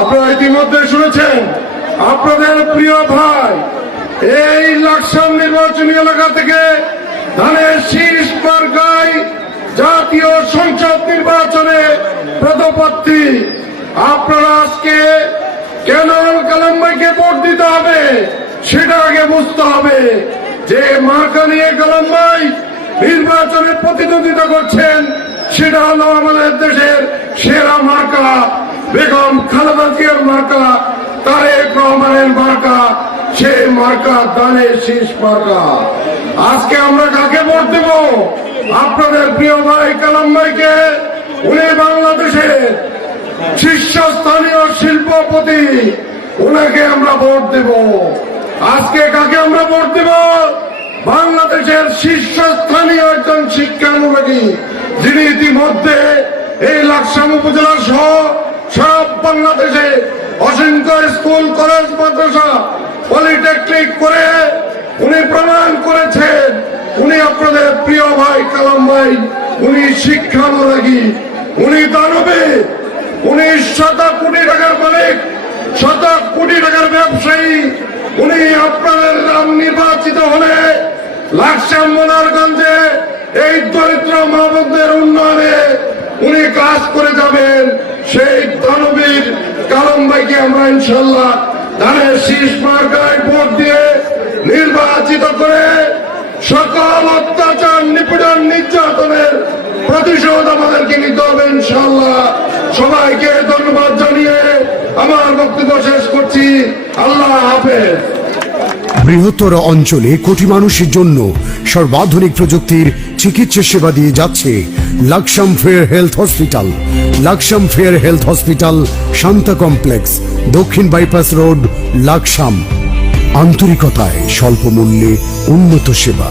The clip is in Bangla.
আপনারা ইতিমধ্যে শুনেছেন আপনাদের প্রিয় ভাই এই লাকসাম নির্বাচনী এলাকা থেকে ধানের শীষ মার্কায় জাতীয় সংসদ নির্বাচনে পদপ্রার্থী। আপনারা আজকে কেন কালাম ভাইকে ভোট দিতে হবে সেটা আগে বুঝতে হবে। যে মার্কা নিয়ে কালাম ভাই নির্বাচনে প্রতিদ্বন্দ্বিতা করছেন সেটা হলো আমাদের দেশের সেরা মার্কা, বেগম খালেদা জিয়ার মার্কা, তারেক রহমানের মার্কা, সেই মার্কা ধানের শীষ মার্কা। আজকে আমরা কাকে ভোট দেব? আপনাদের প্রিয় ভাই কালাম ভাইকে। উনি বাংলাদেশের শীর্ষস্থানীয় শিল্পপতি, উনাকে আমরা ভোট দেব। আজকে কাকে আমরা ভোট দেব? বাংলাদেশের শীর্ষস্থানীয় একজন শিক্ষানুরাগী, যিনি ইতিমধ্যে এই লাকসাম উপজেলা সহ সব বাংলাদেশে অসংখ্য স্কুল, কলেজ, মাদ্রাসা, পলিটেকনিক করে উনি প্রমাণ করেছেন উনি আপনাদের প্রিয় ভাই কালাম ভাই। উনি শিক্ষানুরাগী, উনি দানবীর, উনি শত কোটি টাকার মালিক, শত কোটি টাকার ব্যবসায়ী। উনি আপনাদের নাম নির্বাচিত হলে লাকসাম মোনারগঞ্জে এই দরিদ্র মা বোনদের উন্নয়নে উনি কাজ করে যাবেন। সেই দানবীর কালাম ভাইকে আমরা ইনশাল্লাহ ধানের শীষ মার্কায় ভোট দিয়ে নির্বাচিত করে সকল অত্যাচার, নিপীড়ন, নির্যাতনের প্রতিশোধ আমাদেরকে নিতে হবে ইনশাল্লাহ। সবাইকে ধন্যবাদ জানিয়ে আমার বক্তব্য শেষ করছি। আল্লাহ হাফেজ। বৃহত্তর অঞ্চলে কোটি মানুষের জন্য সর্বাধুনিক প্রযুক্তির চিকিৎসা সেবা দিয়ে যাচ্ছে Laksam fair health hospital. Laksam fair health hospital, Shanta complex, দক্ষিণ বাইপাস রোড, লাকসাম। আন্তরিকতায় স্বল্প মূল্যে উন্নত সেবা।